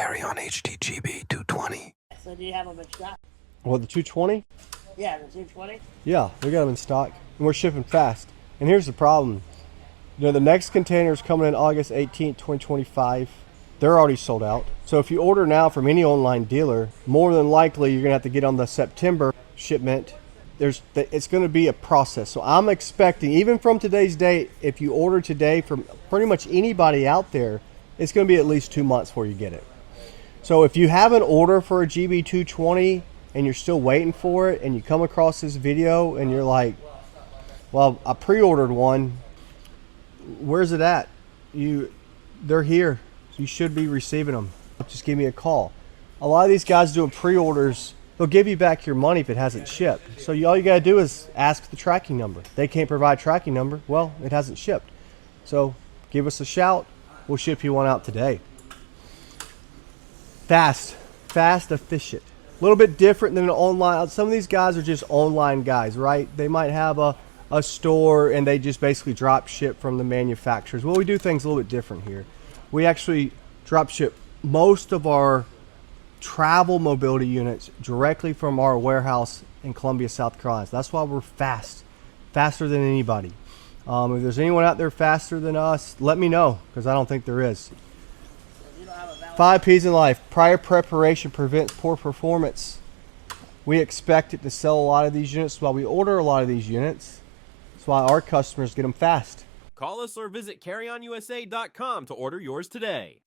carry on HD GB220. So do you have them in stock? What, the 220? Yeah, the 220? Yeah, we got them in stock, and we're shipping fast. And here's the problem. You know, the next container is coming in August 18th, 2025. They're already sold out. So if you order now from any online dealer, more than likely you're gonna have to get on the September shipment. It's gonna be a process. So I'm expecting, even from today's date, if you order today from pretty much anybody out there, it's gonna be at least 2 months before you get it. So if you have an order for a GB220 and you're still waiting for it, and you come across this video and you're like, well, I pre-ordered one, where's it at? They're here. You should be receiving them. Just give me a call. A lot of these guys doing pre-orders, they'll give you back your money if it hasn't shipped. So all you gotta do is ask the tracking number. They can't provide tracking number, well, it hasn't shipped. So give us a shout, we'll ship you one out today. Fast, efficient. A little bit different than an online. Some of these guys are just online guys, right? They might have a store and they just basically drop ship from the manufacturers. Well, we do things a little bit different here. We actually drop ship most of our travel mobility units directly from our warehouse in Columbia, South Carolina. So that's why we're faster than anybody. If there's anyone out there faster than us, let me know, because I don't think there is. 5 P's in life. Prior preparation prevents poor performance. We expect it to sell a lot of these units. That's why we order a lot of these units. That's why our customers get them fast. Call us or visit carryonusa.com to order yours today.